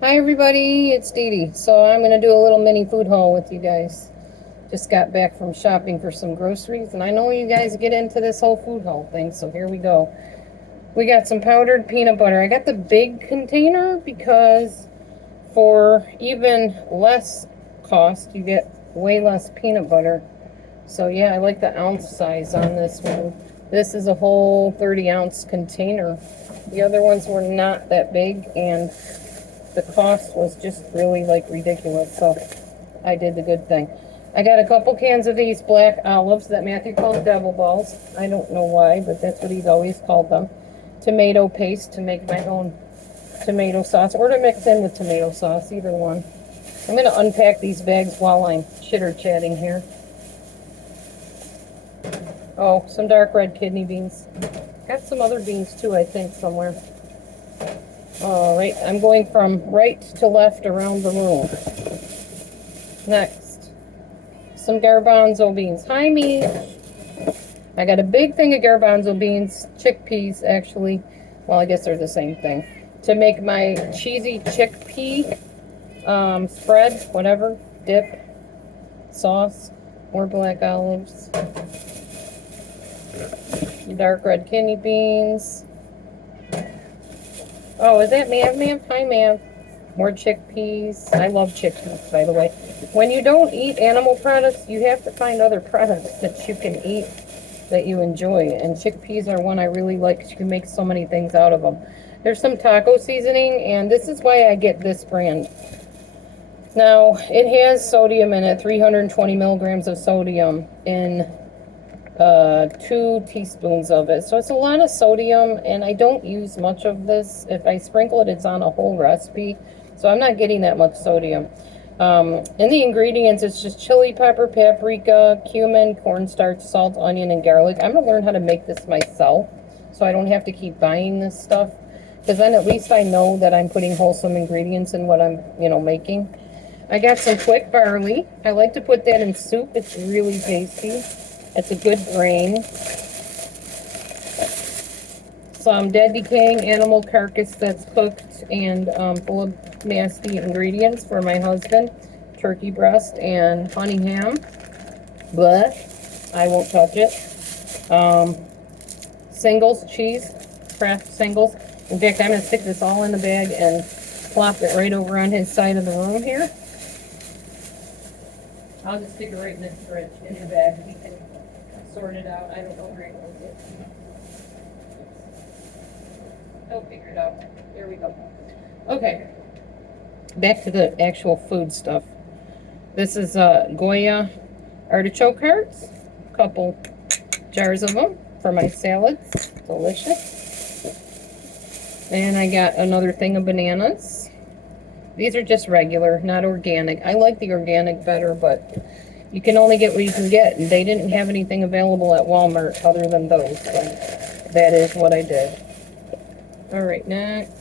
Hi everybody, it's Dee Dee. So I'm going to do a little mini food haul with you guys. Just got back from shopping for some groceries, and I know you guys get into this whole food haul thing, so here we go. We got some powdered peanut butter. I got the big container because for even less cost, you get way less peanut butter. So yeah, I like the ounce size on this one. This is a whole 30-ounce container. The other ones were not that big, and the cost was just really like ridiculous, so I did the good thing. I got a couple cans of these black olives that Matthew called devil balls. I don't know why, but that's what he's always called them. Tomato paste to make my own tomato sauce, or to mix in with tomato sauce, either one. I'm going to unpack these bags while I'm chitter-chatting here. Oh, some dark red kidney beans. Got some other beans too, I think, somewhere. All right, I'm going from right to left around the room. Next, some garbanzo beans. Hi, me. I got a big thing of garbanzo beans, chickpeas, actually. Well, I guess they're the same thing. To make my cheesy chickpea spread, whatever, dip, sauce, more black olives, dark red kidney beans. Oh, is that Mav? Hi, Mav. More chickpeas. I love chickpeas, by the way. When you don't eat animal products, you have to find other products that you can eat that you enjoy. And chickpeas are one I really like. You can make so many things out of them. There's some taco seasoning, and this is why I get this brand. Now, it has sodium in it, 320 milligrams of sodium in 2 teaspoons of it. So it's a lot of sodium, and I don't use much of this. If I sprinkle it, it's on a whole recipe. So I'm not getting that much sodium. In the ingredients, it's just chili pepper, paprika, cumin, cornstarch, salt, onion, and garlic. I'm going to learn how to make this myself so I don't have to keep buying this stuff. Because then at least I know that I'm putting wholesome ingredients in what I'm, making. I got some quick barley. I like to put that in soup. It's really tasty. It's a good grain. Some dead decaying animal carcass that's cooked and full of nasty ingredients for my husband. Turkey breast and honey ham. But I won't touch it. Singles cheese, Kraft singles. In fact, I'm going to stick this all in the bag and plop it right over on his side of the room here. I'll just stick it right in the fridge, in the bag. He can sort it out. I don't know where he wants it. He'll figure it out. There we go. Okay. Back to the actual food stuff. This is Goya artichoke hearts. A couple jars of them for my salads. Delicious. And I got another thing of bananas. These are just regular, not organic. I like the organic better, but you can only get what you can get. And they didn't have anything available at Walmart other than those. So that is what I did. All right, next.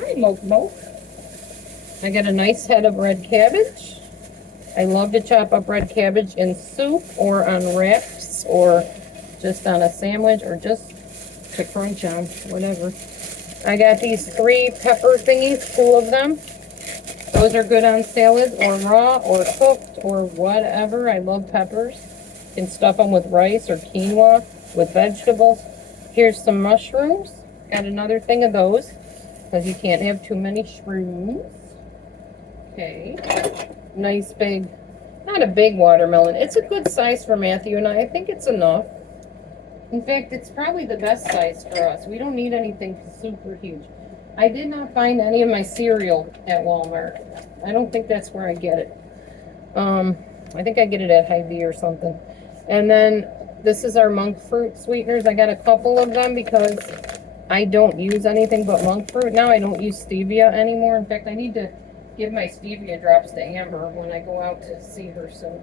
Hi, Moke Moke. I got a nice head of red cabbage. I love to chop up red cabbage in soup or on wraps or just on a sandwich or just to crunch on, whatever. I got these 3 pepper thingies, 2 of them. Those are good on salads or raw or cooked or whatever. I love peppers. You can stuff them with rice or quinoa with vegetables. Here's some mushrooms. Got another thing of those because you can't have too many shrooms. Okay. Nice big, not a big watermelon. It's a good size for Matthew and I. I think it's enough. In fact, it's probably the best size for us. We don't need anything super huge. I did not find any of my cereal at Walmart. I don't think that's where I get it. I think I get it at Hy-Vee or something. And then this is our monk fruit sweeteners. I got a couple of them because I don't use anything but monk fruit now. I don't use stevia anymore. In fact, I need to give my stevia drops to Amber when I go out to see her soon.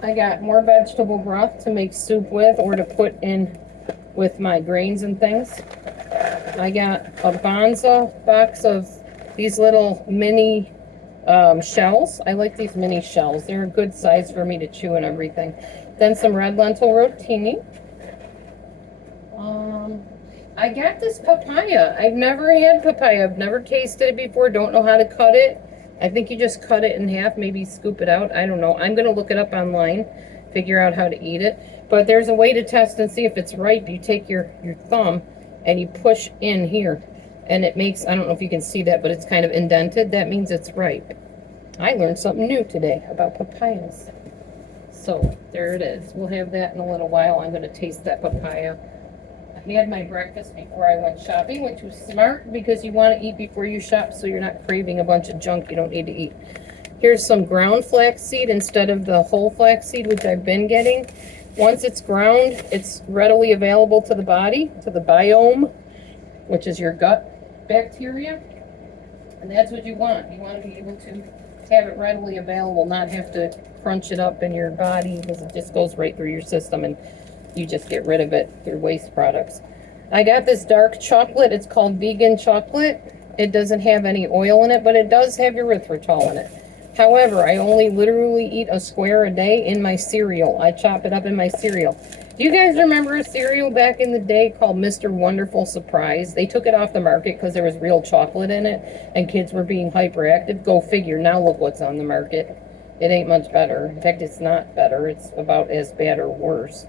I got more vegetable broth to make soup with or to put in with my grains and things. I got a Bonza box of these little mini shells. I like these mini shells. They're a good size for me to chew and everything. Then some red lentil rotini. I got this papaya. I've never had papaya. I've never tasted it before. Don't know how to cut it. I think you just cut it in half, maybe scoop it out. I don't know. I'm going to look it up online, figure out how to eat it. But there's a way to test and see if it's ripe. You take your thumb and you push in here. And it makes, I don't know if you can see that, but it's kind of indented. That means it's ripe. I learned something new today about papayas. So there it is. We'll have that in a little while. I'm going to taste that papaya. I had my breakfast before I went shopping, which was smart because you want to eat before you shop so you're not craving a bunch of junk you don't need to eat. Here's some ground flaxseed instead of the whole flaxseed, which I've been getting. Once it's ground, it's readily available to the body, to the biome, which is your gut bacteria. And that's what you want. You want to be able to have it readily available, not have to crunch it up in your body because it just goes right through your system and you just get rid of it through waste products. I got this dark chocolate. It's called vegan chocolate. It doesn't have any oil in it, but it does have erythritol in it. However, I only literally eat a square a day in my cereal. I chop it up in my cereal. Do you guys remember a cereal back in the day called Mr. Wonderful Surprise? They took it off the market because there was real chocolate in it and kids were being hyperactive. Go figure. Now look what's on the market. It ain't much better. In fact, it's not better. It's about as bad or worse.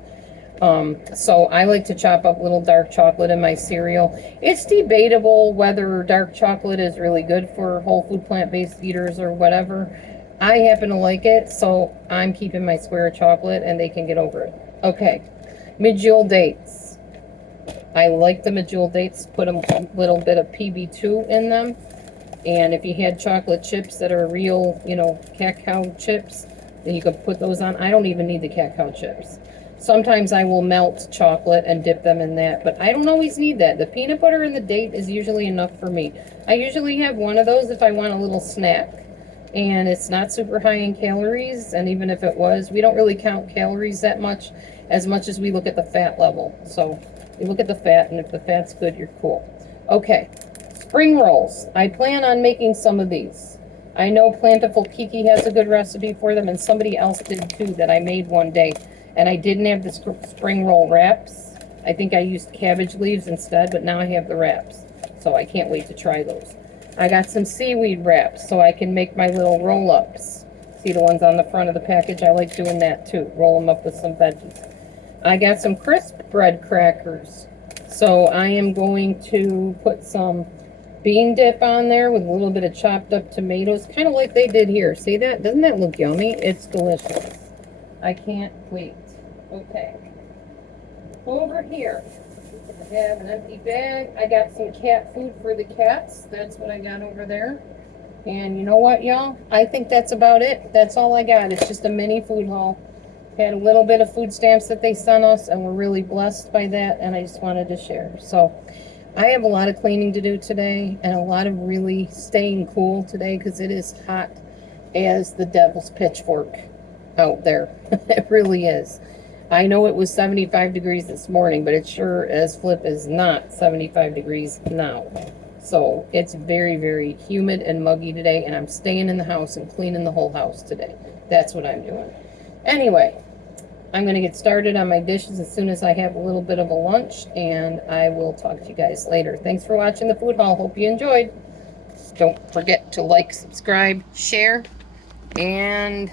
So I like to chop up little dark chocolate in my cereal. It's debatable whether dark chocolate is really good for whole food plant-based eaters or whatever. I happen to like it, so I'm keeping my square of chocolate and they can get over it. Okay, medjool dates. I like the medjool dates. Put a little bit of PB2 in them. And if you had chocolate chips that are real, you know, cacao chips, then you could put those on. I don't even need the cacao chips. Sometimes I will melt chocolate and dip them in that, but I don't always need that. The peanut butter and the date is usually enough for me. I usually have one of those if I want a little snack. And it's not super high in calories, and even if it was, we don't really count calories that much as we look at the fat level. So you look at the fat, and if the fat's good, you're cool. Okay, spring rolls. I plan on making some of these. I know Plentiful Kiki has a good recipe for them, and somebody else did too that I made one day. And I didn't have the spring roll wraps. I think I used cabbage leaves instead, but now I have the wraps. So I can't wait to try those. I got some seaweed wraps so I can make my little roll-ups. See the ones on the front of the package? I like doing that too. Roll them up with some veggies. I got some crisp bread crackers. So I am going to put some bean dip on there with a little bit of chopped up tomatoes, kind of like they did here. See that? Doesn't that look yummy? It's delicious. I can't wait. Okay. Over here, I have an empty bag. I got some cat food for the cats. That's what I got over there. And you know what, y'all? I think that's about it. That's all I got. It's just a mini food haul. Had a little bit of food stamps that they sent us, and we're really blessed by that, and I just wanted to share. So I have a lot of cleaning to do today, and a lot of really staying cool today, because it is hot as the devil's pitchfork out there. It really is. I know it was 75 degrees this morning, but it sure as flip is not 75 degrees now. So it's very, very humid and muggy today, and I'm staying in the house and cleaning the whole house today. That's what I'm doing. Anyway, I'm going to get started on my dishes as soon as I have a little bit of a lunch, and I will talk to you guys later. Thanks for watching the food haul. Hope you enjoyed. Don't forget to like, subscribe, share, and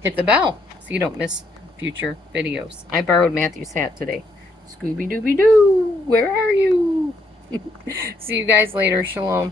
hit the bell so you don't miss future videos. I borrowed Matthew's hat today. Scooby-Dooby-Doo, where are you? See you guys later. Shalom.